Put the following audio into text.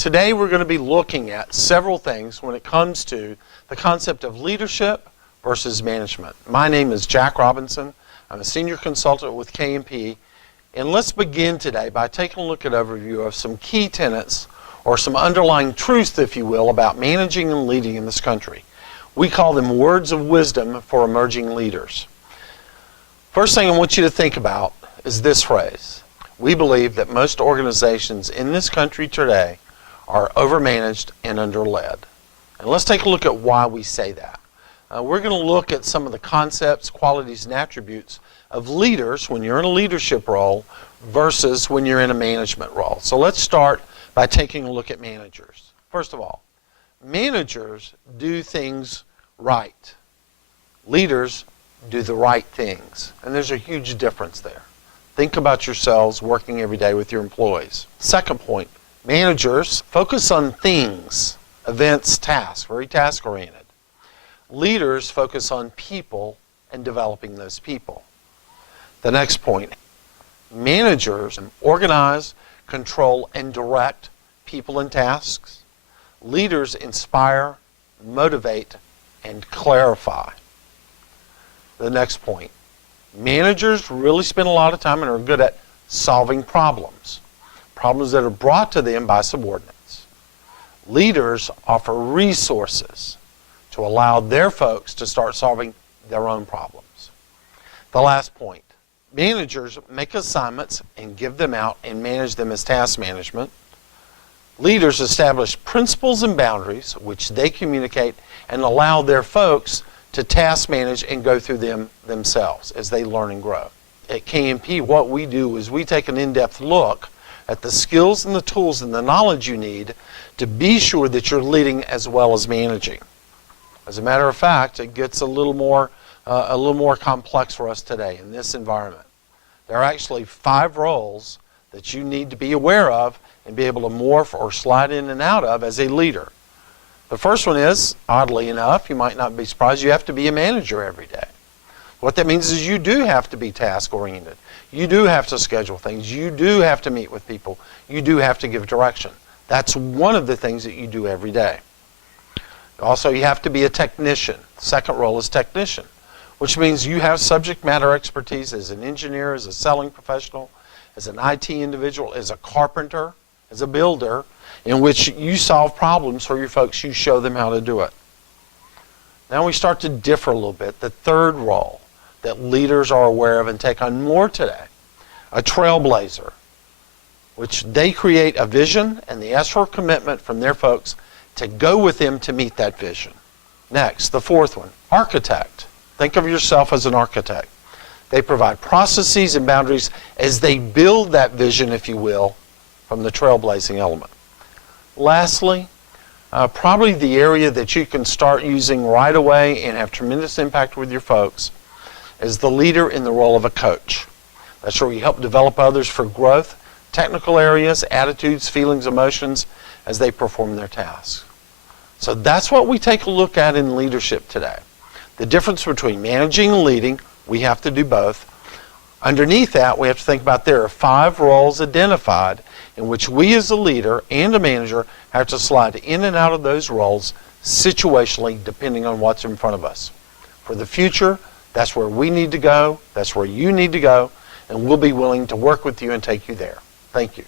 Today we're going to be looking at several things when it comes to the concept of leadership versus management. My name is Jack Robinson. I'm a senior consultant with K&P, and let's begin today by taking a look at an overview of some key tenets or some underlying truths, if you will, about managing and leading in this country. We call them words of wisdom for emerging leaders. First thing I want you to think about is this phrase. We believe that most organizations in this country today are overmanaged and underled. And let's take a look at why we say that. We're going to look at some of the concepts, qualities, and attributes of leaders when you're in a leadership role versus when you're in a management role. So let's start by taking a look at managers. First of all, managers do things right. Leaders do the right things. And there's a huge difference there. Think about yourselves working every day with your employees. Second point, managers focus on things, events, tasks, very task-oriented. Leaders focus on people and developing those people. The next point, managers organize, control, and direct people and tasks. Leaders inspire, motivate, and clarify. The next point, managers really spend a lot of time and are good at solving problems that are brought to them by subordinates. Leaders offer resources to allow their folks to start solving their own problems. The last point, managers make assignments and give them out and manage them as task management. Leaders establish principles and boundaries which they communicate and allow their folks to task manage and go through them themselves as they learn and grow. At K&P, what we do is we take an in-depth look at the skills and the tools and the knowledge you need to be sure that you're leading as well as managing. As a matter of fact, it gets a little more complex for us today in this environment. There are actually 5 roles that you need to be aware of and be able to morph or slide in and out of as a leader. The first one is, oddly enough, you might not be surprised, you have to be a manager every day. What that means is you do have to be task-oriented. You do have to schedule things. You do have to meet with people. You do have to give direction. That's one of the things that you do every day. Also, you have to be a technician. The second role is technician, which means you have subject matter expertise as an engineer, as a selling professional, as an IT individual, as a carpenter, as a builder, in which you solve problems for your folks. You show them how to do it. Now we start to differ a little bit. The third role that leaders are aware of and take on more today, a trailblazer, which they create a vision and they ask for a commitment from their folks to go with them to meet that vision. Next, the fourth one, architect. Think of yourself as an architect. They provide processes and boundaries as they build that vision, if you will, from the trailblazing element. Lastly, probably the area that you can start using right away and have tremendous impact with your folks is the leader in the role of a coach. That's where you help develop others for growth, technical areas, attitudes, feelings, emotions as they perform their tasks. So that's what we take a look at in leadership today. The difference between managing and leading, we have to do both. Underneath that, we have to think about there are 5 roles identified in which we as a leader and a manager have to slide in and out of those roles situationally depending on what's in front of us. For the future, that's where we need to go, that's where you need to go, and we'll be willing to work with you and take you there. Thank you.